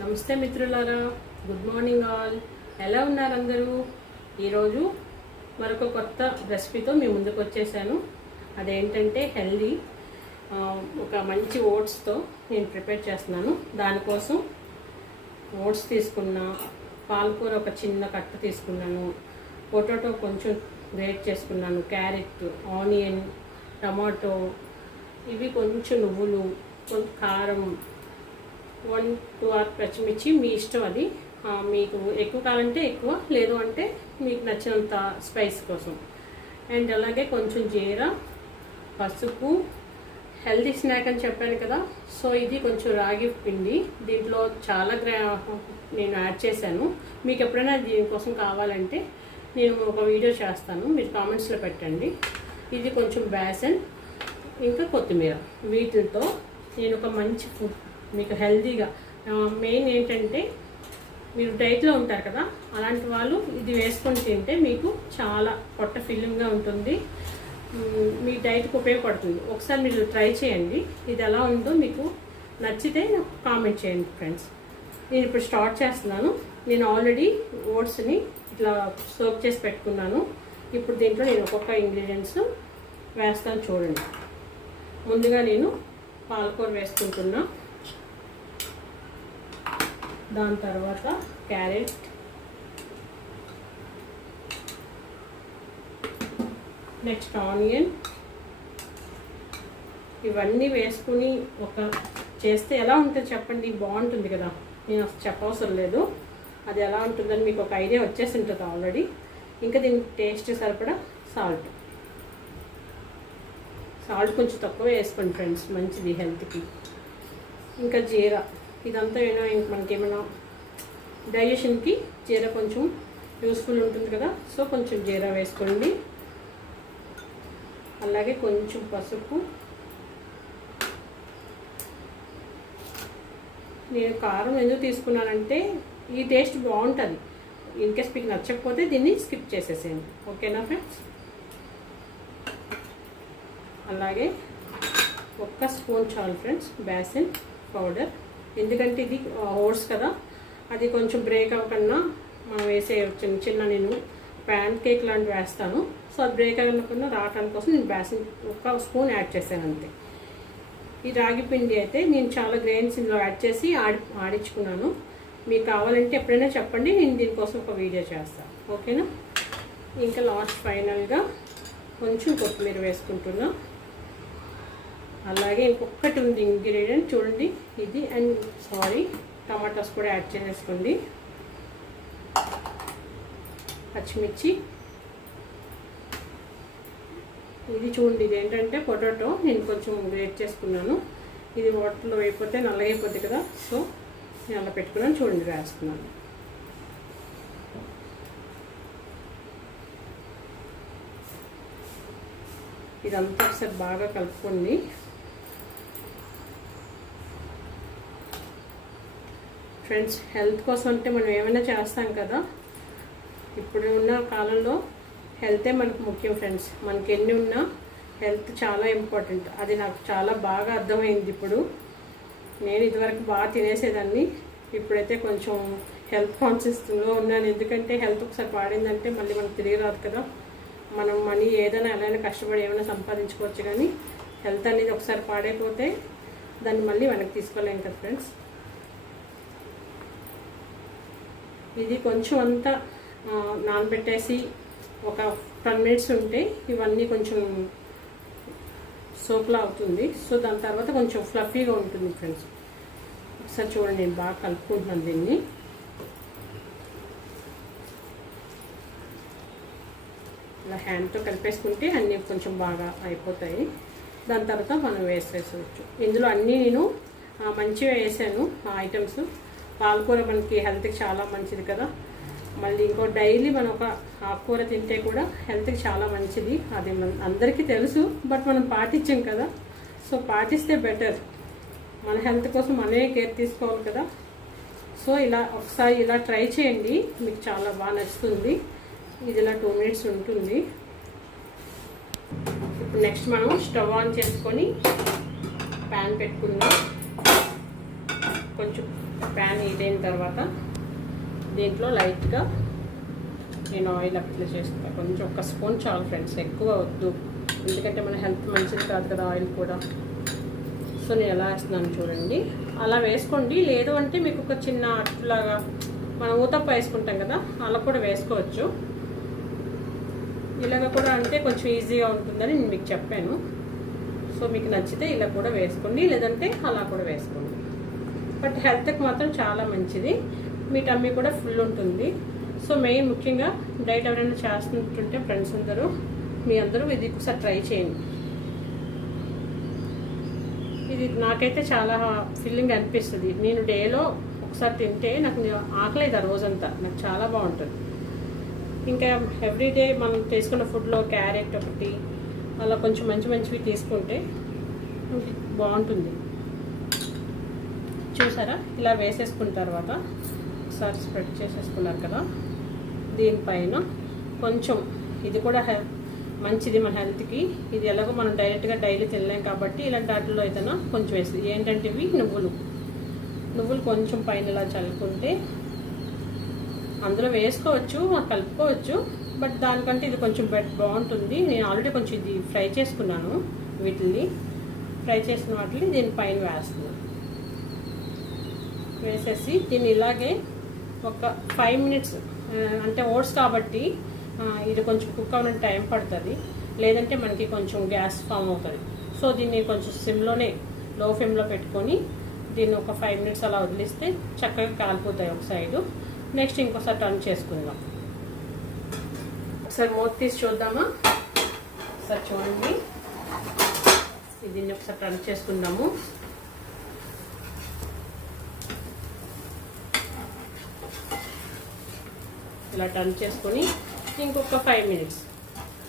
నమస్తే మిత్రులారా, good morning all. ఎలా ఉన్నారు అందరూ? ఈరోజు మరొక కొత్త రెసిపీతో మీ ముందుకు వచ్చేసాను. అదేంటంటే హెల్దీ ఒక మంచి ఓట్స్తో నేను ప్రిపేర్ చేస్తున్నాను. దానికోసం ఓట్స్ తీసుకున్నా, పాలకూర ఒక చిన్న కట్ట తీసుకున్నాను, పొటాటో కొంచెం గ్రేట్ చేసుకున్నాను, క్యారెట్, ఆనియన్, టమాటో, ఇవి కొంచెం నువ్వులు, కొంచెం కారం, 1-2 పచ్చిమిర్చి, మీ ఇష్టం. అది మీకు ఎక్కువ కావాలంటే ఎక్కువ, లేదు అంటే మీకు నచ్చినంత స్పైస్ కోసం. అండ్ అలాగే కొంచెం జీరా, పసుపు, హెల్తీ స్నాక్ అని చెప్పాను కదా. సో ఇది కొంచెం రాగి పిండి, దీంట్లో చాలా నేను యాడ్ చేశాను. మీకు ఎప్పుడైనా దీనికోసం కావాలంటే నేను ఒక వీడియో చేస్తాను, మీరు కామెంట్స్లో పెట్టండి. ఇది కొంచెం బేసన్, ఇంకా కొత్తిమీర, వీటితో నేను ఒక మంచి ఫుడ్ మీకు హెల్తీగా. మెయిన్ ఏంటంటే మీరు డైట్లో ఉంటారు కదా, అలాంటి వాళ్ళు ఇది వేసుకొని తింటే మీకు చాలా పొట్ట ఫిల్లింగ్గా ఉంటుంది, మీ డైట్కి ఉపయోగపడుతుంది. ఒకసారి మీరు ట్రై చేయండి, ఇది ఎలా ఉందో మీకు నచ్చితే నాకు కామెంట్ చేయండి ఫ్రెండ్స్. నేను ఇప్పుడు స్టార్ట్ చేస్తున్నాను. నేను ఆల్రెడీ ఓట్స్ని ఇట్లా సోక్ చేసి పెట్టుకున్నాను. ఇప్పుడు దీంట్లో నేను ఒక్కొక్క ఇంగ్రీడియంట్స్ వేస్తాను చూడండి. ముందుగా నేను పాలకూర వేసుకుంటున్నా, దాని తర్వాత క్యారెట్, నెక్స్ట్ ఆనియన్, ఇవన్నీ వేసుకుని ఒక చేస్తే ఎలా ఉంటుంది చెప్పండి? బాగుంటుంది కదా, నేను అసలు చెప్పవసరం లేదు. అది ఎలా ఉంటుందని మీకు ఒక ఐడియా వచ్చేసి ఉంటుంది ఆల్రెడీ. ఇంకా దీనికి టేస్ట్ సరిపడా సాల్ట్ కొంచెం తక్కువ వేసుకోండి ఫ్రెండ్స్, మంచిది హెల్త్కి. ఇంకా జీరా, ఇదంతా మనకేమైనా డైజెషన్కి జీరా కొంచెం యూస్ఫుల్ ఉంటుంది కదా, సో కొంచెం జీరా వేసుకోండి. అలాగే కొంచెం పసుపు. నేను కారం ఎందుకు తీసుకున్నానంటే ఈ టేస్ట్ బాగుంటుంది. ఇన్కేస్ మీకు నచ్చకపోతే దీన్ని స్కిప్ చేసేసేయండి, ఓకేనా ఫ్రెండ్స్? అలాగే 1 స్పూన్ చాలు ఫ్రెండ్స్ బేసన్ పౌడర్, ఎందుకంటే ఇది ఓట్స్ కదా, అది కొంచెం బ్రేక్ అవ్వకుండా మనం వేసే చిన్న నేను ప్యాన్ కేక్ లాంటివి వేస్తాను. సో అది బ్రేక్ అవ్వకుండా రావడానికి కోసం నేను బేసన్ 1 స్పూన్ యాడ్ చేశాను అంతే. ఈ రాగి పిండి అయితే నేను చాలా గ్రెయిన్స్ ఇందులో యాడ్ చేసి ఆడించుకున్నాను. మీకు కావాలంటే ఎప్పుడైనా చెప్పండి, నేను దీనికోసం ఒక వీడియో చేస్తాను, ఓకేనా? ఇంకా లాస్ట్ ఫైనల్గా కొంచెం కొత్తిమీర వేసుకుంటున్నా. అలాగే ఇంకొకటి ఉంది ఇంగ్రీడియంట్ చూడండి, ఇది అండ్ టమాటోస్ కూడా యాడ్ చేసేసుకోండి. పచ్చిమిర్చి, ఇది చూడండి, ఇది ఏంటంటే పొటాటో నేను కొంచెం గ్రేట్ చేసుకున్నాను. ఇది వాటర్లో వేయకపోతే నల్లగైపోద్ది కదా, సో నేను అలా పెట్టుకున్నాను. చూడండి వేస్తున్నాను. ఇదంతా ఒకసారి బాగా కలుపుకోండి. ఫ్రెండ్స్, హెల్త్ కోసం అంటే మనం ఏమైనా చేస్తాం కదా. ఇప్పుడు ఉన్న కాలంలో హెల్తే మనకు ముఖ్యం ఫ్రెండ్స్. మనకి ఎన్ని ఉన్నా హెల్త్ చాలా ఇంపార్టెంట్, అది నాకు చాలా బాగా అర్థమైంది. ఇప్పుడు నేను ఇదివరకు బాగా తినేసేదాన్ని, ఇప్పుడైతే కొంచెం హెల్త్ కాన్షియస్లో ఉన్నాను. ఎందుకంటే హెల్త్ ఒకసారి పాడిందంటే మళ్ళీ మనకు తిరిగి రాదు కదా. మనం మనీ ఏదైనా ఎలా కష్టపడి ఏమైనా సంపాదించుకోవచ్చు, కానీ హెల్త్ అనేది ఒకసారి పాడైపోతే దాన్ని మళ్ళీ వెనక్కి తీసుకోలేం కదా ఫ్రెండ్స్. ఇది కొంచెం అంతా నానబెట్టేసి ఒక 10 మినిట్స్ ఉంటే ఇవన్నీ కొంచెం సోప్లా అవుతుంది. సో దాని తర్వాత కొంచెం ఫ్లఫీగా ఉంటుంది ఫ్రెండ్స్. ఒకసారి చూడండి, నేను బాగా కలుపుకుంటున్నాను దీన్ని. ఇలా హ్యాండ్తో కలిపేసుకుంటే అన్నీ కొంచెం బాగా అయిపోతాయి. దాని తర్వాత మనం వేసేసుకోవచ్చు. ఇందులో అన్నీ నేను మంచిగా వేసాను ఐటమ్స్. పాలకూర మనకి హెల్త్కి చాలా మంచిది కదా. మళ్ళీ ఇంకో డైలీ మనం ఒక ఆకుకూర తింటే కూడా హెల్త్కి చాలా మంచిది. అది అందరికీ తెలుసు, బట్ మనం పాటించాం కదా. సో పాటిస్తే బెటర్, మన హెల్త్ కోసం మనమే కేర్ తీసుకోవాలి కదా. సో ఇలా ఒకసారి ఇలా ట్రై చేయండి, మీకు చాలా బాగా నచ్చుతుంది. ఇది ఇలా 2 మినిట్స్ ఉంటుంది. ఇప్పుడు నెక్స్ట్ మనం స్టవ్ ఆన్ చేసుకొని ప్యాన్ పెట్టుకుందాం. కొంచెం ప్యాన్ హీట్ అయిన తర్వాత దీంట్లో లైట్గా నేను ఆయిల్ అప్లై చేస్తాను. కొంచెం ఒక స్పూన్ చాలు ఫ్రెండ్స్, ఎక్కువ వద్దు, ఎందుకంటే మన హెల్త్ మంచిది కాదు కదా ఆయిల్ కూడా. సో నేను ఎలా వేస్తున్నాను చూడండి, అలా వేసుకోండి. లేదు అంటే మీకు ఒక చిన్న అట్లాగా మనం ఊతప్ప వేసుకుంటాం కదా, అలా కూడా వేసుకోవచ్చు. ఇలాగ కూడా అంటే కొంచెం ఈజీగా ఉంటుందని నేను మీకు చెప్పాను. సో మీకు నచ్చితే ఇలా కూడా వేసుకోండి, లేదంటే అలా కూడా వేసుకోండి. బట్ హెల్త్కి మాత్రం చాలా మంచిది, మీ టమ్మీ కూడా ఫుల్ ఉంటుంది. సో మెయిన్ ముఖ్యంగా డైట్ ఎవరైనా చేస్తుంటుంటే ఫ్రెండ్స్ అందరూ మీ అందరూ ఇది ఒకసారి ట్రై చేయండి. ఇది నాకైతే చాలా ఫీలింగ్ అనిపిస్తుంది. నేను డేలో ఒకసారి తింటే నాకు ఆకలేదు ఆ రోజంతా, నాకు చాలా బాగుంటుంది. ఇంకా ఎవ్రీడే మనం తీసుకున్న ఫుడ్లో క్యారెట్ ఒకటి అలా కొంచెం మంచివి తీసుకుంటే బాగుంటుంది. చూసారా, ఇలా వేసేసుకున్న తర్వాత ఒకసారి స్ప్రెడ్ చేసేసుకున్నారు కదా, దీనిపైన కొంచెం ఇది కూడా మంచిది మన హెల్త్కి. ఇది ఎలాగో మనం డైరెక్ట్గా డైలీ తినలేం కాబట్టి ఇలాంటి వాటిలో అయితే కొంచెం వేసి ఏంటంటే ఇవి నువ్వులు కొంచెం పైన ఇలా చల్లుకుంటే అందులో వేసుకోవచ్చు, కలుపుకోవచ్చు. బట్ దానికంటే ఇది కొంచెం బాగుంటుంది. నేను ఆల్రెడీ కొంచెం ఇది ఫ్రై చేసుకున్నాను, వీటిని ఫ్రై చేసిన వాటిని దీనిపైన వేస్తున్నాను. వేసేసి దీన్ని ఇలాగే ఒక 5 మినిట్స్, అంటే ఓట్స్ కాబట్టి ఇది కొంచెం కుక్ అవ్వడానికి టైం పడుతుంది, లేదంటే మనకి కొంచెం గ్యాస్ ఫామ్ అవుతుంది. సో దీన్ని కొంచెం సిమ్లోనే లో ఫ్లేమ్లో పెట్టుకొని దీన్ని ఒక 5 మినిట్స్ అలా వదిలిస్తే చక్కగా కాలిపోతాయి ఒక సైడు. నెక్స్ట్ ఇంకోసారి టర్న్ చేసుకుందాం. ఒకసారి మూత తీసి చూద్దామా, ఒకసారి చూడండి. దీన్ని ఒకసారి టర్న్ చేసుకుందాము. ఇలా టర్న్ చేసుకొని ఇంకొక 5 మినిట్స్,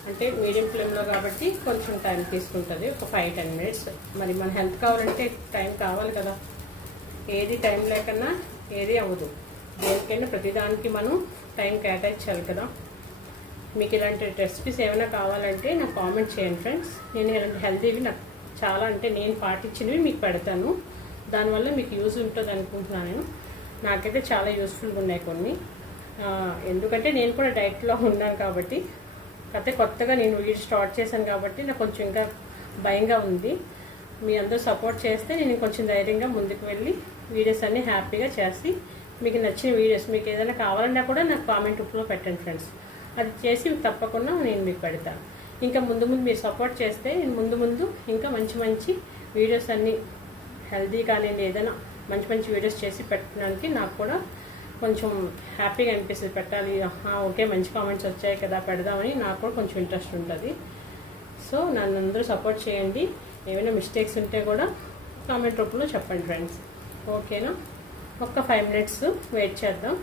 అంటే మీడియం ఫ్లేమ్లో కాబట్టి కొంచెం టైం తీసుకుంటుంది, ఒక 5-10 మినిట్స్. మరి మన హెల్త్ కావాలంటే టైం కావాలి కదా, ఏది టైం లేకన్నా ఏది అవ్వదు. దేనికైనా ప్రతిదానికి మనం టైం కేటాయించాలి కదా. మీకు ఇలాంటి రెసిపీస్ ఏమైనా కావాలంటే నాకు కామెంట్ చేయండి ఫ్రెండ్స్. నేను ఇలాంటి హెల్తీవి నాకు చాలా, అంటే నేను పాటించినవి మీకు పెడతాను. దానివల్ల మీకు యూజ్ ఉంటుంది అనుకుంటున్నాను నేను. నాకైతే చాలా యూస్ఫుల్గా ఉన్నాయి కొన్ని, ఎందుకంటే నేను కూడా డైట్లో ఉన్నాను కాబట్టి. కాకపోతే కొత్తగా నేను వీడియో స్టార్ట్ చేశాను కాబట్టి నాకు కొంచెం ఇంకా భయంగా ఉంది. మీ అందరూ సపోర్ట్ చేస్తే నేను కొంచెం ధైర్యంగా ముందుకు వెళ్ళి వీడియోస్ అన్నీ హ్యాపీగా చేసి మీకు నచ్చిన వీడియోస్ మీకు ఏదైనా కావాలన్నా కూడా నాకు కామెంట్ రూపంలో పెట్టండి ఫ్రెండ్స్. అది చేసి తప్పకుండా నేను మీకు పెడతాను. ఇంకా ముందు మీరు సపోర్ట్ చేస్తే నేను ముందు ఇంకా మంచి వీడియోస్ అన్నీ హెల్తీ కానీ ఏదైనా మంచి వీడియోస్ చేసి పెట్టడానికి నాకు కూడా కొంచెం హ్యాపీగా అనిపిస్తుంది. పెట్టాలి, ఓకే మంచి కామెంట్స్ వచ్చాయి కదా పెడదామని నాకు కూడా కొంచెం ఇంట్రెస్ట్ ఉంటుంది. సో నన్ను అందరూ సపోర్ట్ చేయండి. ఏమైనా మిస్టేక్స్ ఉంటే కూడా కామెంట్ రూపంలో చెప్పండి ఫ్రెండ్స్, ఓకేనా. ఒక్క 5 మినిట్స్ వెయిట్ చేద్దాం.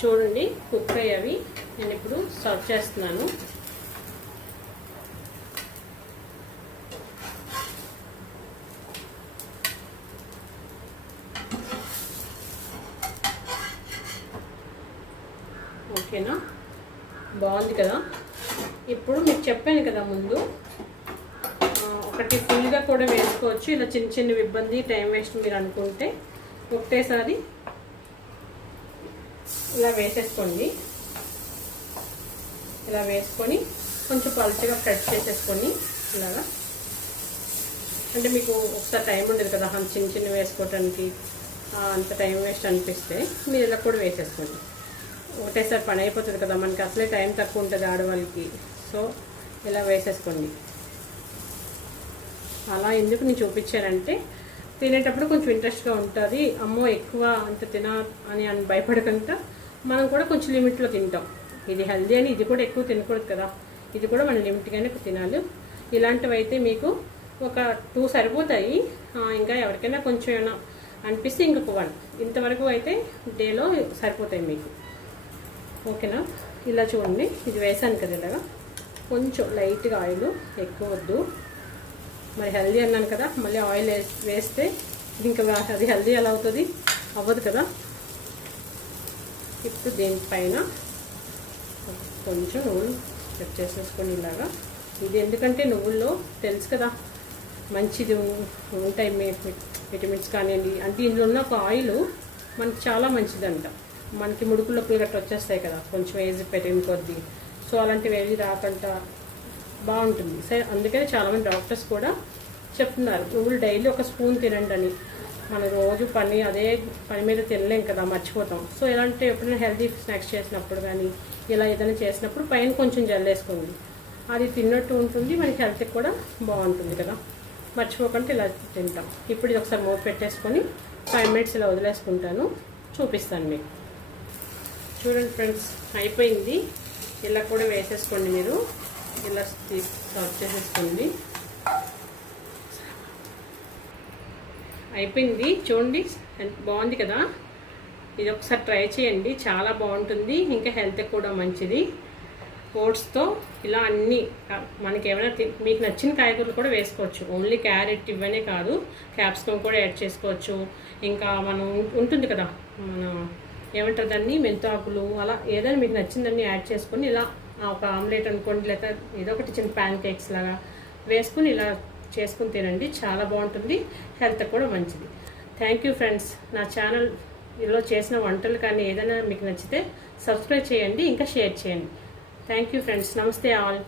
చూడండి కుక్ అయ్యేవి. నేను ఇప్పుడు సర్వ్ చేస్తున్నాను. ఓకేనా, బాగుంది కదా. ఇప్పుడు మీకు చెప్పాను కదా ముందు, ఒకటి ఫుల్గా కూడా వేసుకోవచ్చు. ఇలా చిన్న ఇబ్బంది టైం వేస్ట్ మీరు అనుకుంటే ఒకటేసారి ఇలా వేసేసుకోండి. ఇలా వేసుకొని కొంచెం పలుచగా ఫ్రెష్ చేసేసుకొని ఇలాగా, అంటే మీకు ఒకసారి టైం ఉండదు కదా చిన్న వేసుకోవటానికి, అంత టైం వేస్ట్ అనిపిస్తే మీరు ఇలా కూడా వేసేసుకోండి. ఒకటేసారి పని అయిపోతుంది కదా, మనకి అసలే టైం తక్కువ ఉంటుంది ఆడవాళ్ళకి. సో ఇలా వేసేసుకోండి. అలా ఎందుకు నేను చూపించానంటే తినేటప్పుడు కొంచెం ఇంట్రెస్ట్గా ఉంటుంది. అమ్మో ఎక్కువ అంత అని భయపడకుండా మనం కూడా కొంచెం లిమిట్లో తింటాం. ఇది హెల్దీ అని ఇది కూడా ఎక్కువ తినకూడదు కదా, ఇది కూడా మనం లిమిట్గానే తినాలి. ఇలాంటివి అయితే మీకు ఒక 2 సరిపోతాయి. ఇంకా ఎవరికైనా కొంచెం ఏమైనా అనిపిస్తే ఇంకొక 1, ఇంతవరకు అయితే డేలో సరిపోతాయి మీకు, ఓకేనా. ఇలా చూడండి, ఇది వేసాను కదా ఇలాగా, కొంచెం లైట్గా ఆయిల్, ఎక్కువ వద్దు. మరి హెల్దీ అన్నాను కదా, మళ్ళీ ఆయిల్ వేస్తే ఇంకా అది హెల్దీ ఎలా అవుతుంది, అవ్వదు కదా. ఇప్పుడు దీనిపైన కొంచెం నూనె సెట్ చేసేసుకొని ఇలాగా ఇది ఎందుకంటే నువ్వుల్లో తెలుసు కదా మంచిది ఉంటాయి విటమిన్స్ కానివ్వండి. అంటే ఇందులో ఉన్న ఒక ఆయిల్ మనకి చాలా మంచిదంట. మనకి ముడుకులు నొప్పులు గట్రా వచ్చేస్తాయి కదా కొంచెం ఏజ్ పెరిగిన కొద్దీ. సో అలాంటివి ఏవి రాకుండా బాగుంటుంది. సరే, అందుకని చాలామంది డాక్టర్స్ కూడా చెప్తున్నారు నువ్వులు డైలీ ఒక స్పూన్ తినండి అని. మన రోజు అదే పని మీద తినలేం కదా, మర్చిపోతాం. సో ఇలాంటి ఎప్పుడైనా హెల్తీ స్నాక్స్ చేసినప్పుడు కానీ ఇలా ఏదైనా చేసినప్పుడు పైన కొంచెం జల్లేసుకోండి. అది తిన్నట్టు ఉంటుంది, మనకి హెల్త్కి కూడా బాగుంటుంది కదా. మర్చిపోకుండా ఇలా తింటాం. ఇప్పుడు ఇది ఒకసారి మూత పెట్టేసుకొని 5 మినిట్స్ ఇలా వదిలేసుకుంటాను, చూపిస్తాను మీకు. చూడండి ఫ్రెండ్స్, అయిపోయింది. ఇలా కూడా వేసేసుకోండి మీరు, ఇలా సర్వ్ చేసేసుకోండి. అయిపోయింది చూడండి, బాగుంది కదా. ఇది ఒకసారి ట్రై చేయండి, చాలా బాగుంటుంది, ఇంకా హెల్త్కి కూడా మంచిది. ఓట్స్తో ఇలా అన్నీ మనకి ఏమైనా మీకు నచ్చిన కాయగూరలు కూడా వేసుకోవచ్చు. ఓన్లీ క్యారెట్ ఇవన్నీ కాదు, క్యాప్సికమ్ కూడా యాడ్ చేసుకోవచ్చు. ఇంకా మనం ఉంటుంది కదా, మన ఏమంటారు దాన్ని, మెంతాకులు, అలా ఏదైనా మీకు నచ్చిందన్నీ యాడ్ చేసుకొని ఇలా ఒక ఆమ్లెట్ అనుకోండి, లేదా ఏదో ఒకటి చిన్న ప్యాన్ కేక్స్ లాగా వేసుకుని ఇలా చేసుకుని తినండి, చాలా బాగుంటుంది, హెల్త్ కూడా మంచిది. Thank you friends. నా ఛానల్లో చేసిన వంటలు కానీ ఏదైనా మీకు నచ్చితే సబ్స్క్రైబ్ చేయండి, ఇంకా షేర్ చేయండి. Thank you friends. నమస్తే ఆల్.